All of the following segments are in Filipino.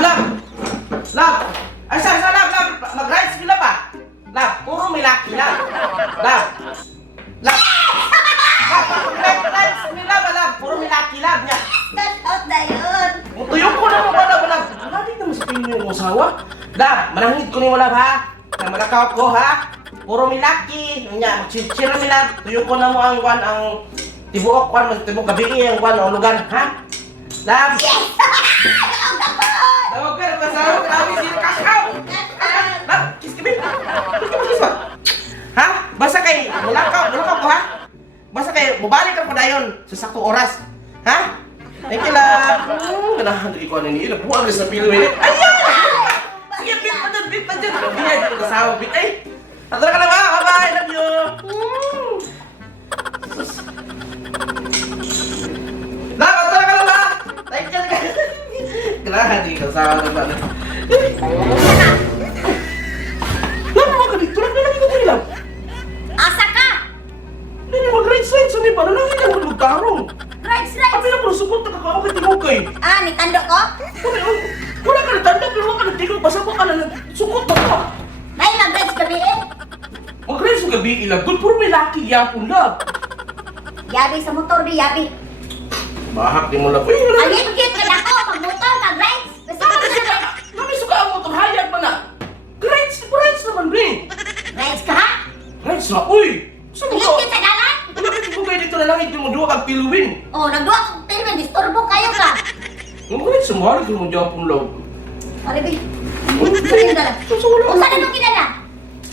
Lab! Lab! Ay, sa lab! Mag-rides sila pa! Lab, puro may laki lang. Lab! Lab! Mag-rides nila ba, Lab? Puro may laki lang niya. Stand out na yun. Tuyok ko na mo ba, Lab? Wala din naman sa tingin yung usawa. Lab, manangit ko ni mo, Lab, ha? Na malakaw ko, ha? Puro may laki. Nya, mag-chira mi, Lab. Tuyok ko na mo ang kwan, ang tibuok kwan, tibok gabi ang kwan, o lugar, ha? Lab! Yes! Tawag ka, kasama ka namin si Cash Out! Lab, kiss kami! Kiss ba? Ha? Basta kay, mulakaw ko, ha? Basta kay, bubalik ka pa dayon sa sakto oras. Ha? Thank you, Lab! Ganahan ko ano ni Ila, buwag sa pilo ini. Ayan! Sige, bit pa dyan! Biyay, dito kasama, bit. Ay! Tatara ka na ba? Bye-bye! Love you! Lab, tatara ka na ba? Thank you! Ganahan di kasama naman. Lab, mga kadito lang na ko tayo, Lab. Asa ka? Hindi mag-rides-rides ano ba? Nanangin ang magtarong. Rights. Sabi na po, support na kakao kay Tingog kay. Ah, nitando ko? Wala ka na tanda, pero wala ka na Tingog. Basta mo ka na sukot na ka. Dahil mag-rights gabi eh. Mag-rides yung gabi ilang. Good, puro may laki yapon, Lab. Yabi sa motor di, yabi. Bahak di mo, Lab. Uy, wala. Ang cute ka na ko, mag-motor, mag-rights. Basta ka na Nami suka ang motor, hayag pa na. Rides naman, Bing. rights ka ha? Rides na, uy. Saan Ang mo ka? cute sa dalan? Wala ka Tingog kayo dito na langit yung duwa kag piluwin. Oh, nagduwa kong termin, disturbo kayo ka. Yung mag-rides sa mahal, kung mo yapon, Lab. Aribi. Sabihin ka lang. So, wala. Kung saan anong kinala?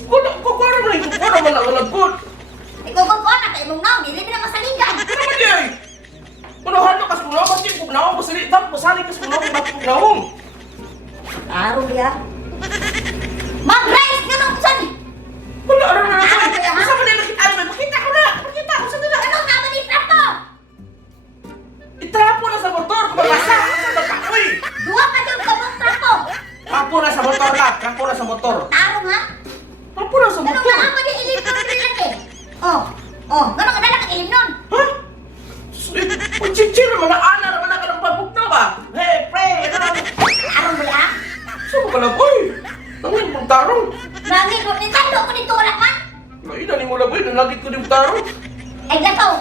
Wala, kukwara mo na yung kukwara man ang alagod. Ikaw ko na kayo mong naong, hindi na masaligan. Ano naman di ay? Punahan na kasi punahan, pati punahan, pasali kasi punahan, pati punahan. Araw ya. Mag-rights ka nung saan? Wala, ano na Ah, naman. kaya, ha? Saan ba na nakita? Makita ko na! Makita ko sa nila! Anong naman ni Trapo? Itrapo na sa motor! Kumabasa! Uy! Duwa ka doon ka mong Trapo. Trapo na sa motor lang! Trapo na sa motor! Araw nga. Trapo na sa Ganun motor! nga ako di ilim nun rin eh. Oh, ganun ka dala kang ilim nun. Ha? Pag-chichir naman na ana naman ka ng pabuk na ba? Hey, pre! Ano na? Araw mo ya? Saan mo ka lang? Uy! Nangin mong tarong! Nangin ko, nintando ko dito wala man. Nainan mo lang, uy! Nanagit ko ng tarong! Ay lakaw.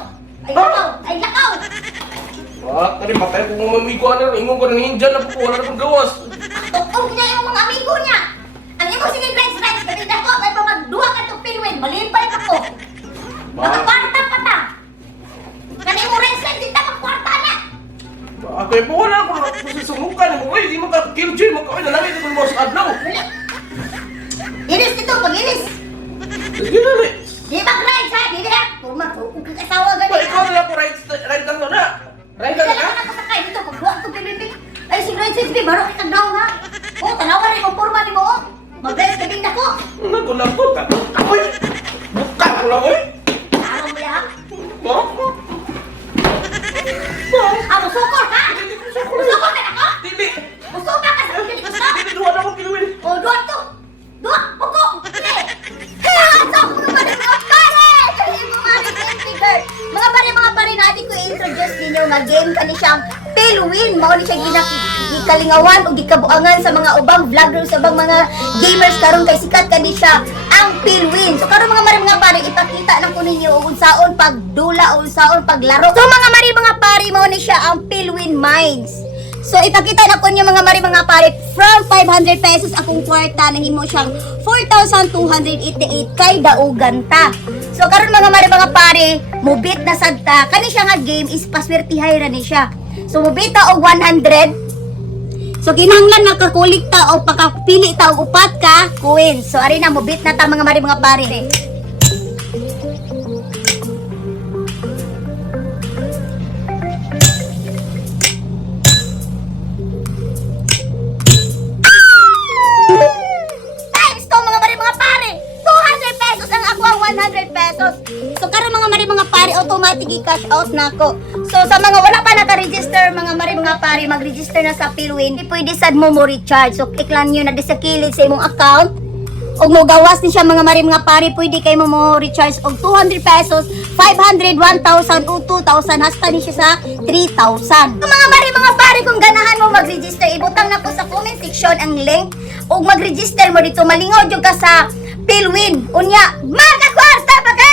Ay lakaw. Ay lakaw. Ah, kani patay ko ng mamigo ano, ingon ko na ninja na po, wala na pong gawas. Tukong niya yung mga amigo niya. Ang imo sige rights, kapit ako, kaya pa magduwa ka itong pinuwin, malimpay ka ko. Nakakwarta pa ta. Kani mo rights, hindi ta magkwarta na. Okay, po wala ko na kasi sumukan mo. Uy, di mo ka kill mo ka na lang ito mo sa adlaw. Iris dito, pag-iris. Sige na ni. Di mag-rights ha, di ha. Kung kakasawa Pa ganito. ikaw na po right lang na. Right Hindi lang lang na. ako sakay dito, pagduwa itong pinuwin. Ay, si rights, hindi, baro kitang daw ha. Oh, tanawan rin kung porma ni mo. Mag-rights ka din ako. Nagulapot ka. Uy. Buka ko lang uy. Araw mo ya. Mo. Ah, musukor ka? Musukor ka na ko? Dili. Musukor ka sa pinuwin ko sa? Dili duwa na ko kinuwin. Oh, dua to! Dua! Buko! Sige! Hands up mga pare! Mga pare! Sabi mo mga figure! Mga pare, natin ko i-introduce ninyo nga game kani siyang Pilwin. Mao ni siya gikalingawan o gikabuangan sa mga ubang vloggers, sa ubang mga gamers karon kay sikat kani siya ang Pilwin. So karon mga pare, ipakita lang ko ninyo kung unsaon pagdula o unsaon paglaro. So mga pare, mao ni siya ang Pilwin Mines. So ipakita na ko niyo mga pare, from 500 pesos akong kwarta nahimo siyang 4,288 kay daugan ta. So karon mga pare, mubit na sad ta. Kani siya nga game is paswertihay ra ni siya. So mubit ta og 100. So kinahanglan makakulikta o pakapili ta og upat ka coins. So ari na mubit na ta mga pare. Times to mga pare, 200 pesos ang ako ang 100 pesos. So karon mga pare, automatic i-cash out na ako. So sa mga wala pa naka-register mga pare, mag-register na sa Pilwin. Di pwede sad mo recharge. So iklan nyo na di sa kilid sa imong account. Og mo gawas ni siya mga pare, pwede kay mo recharge og 200 pesos, 500, 1,000 o 2,000 hasta ni siya sa 3,000. So mga pare, kung ganahan mo mag-register, ibutang lang na po sa comment section ang link ug mag-register mo dito malingaw jud ka sa Pilwin. Unya, magkakwarta pa ka!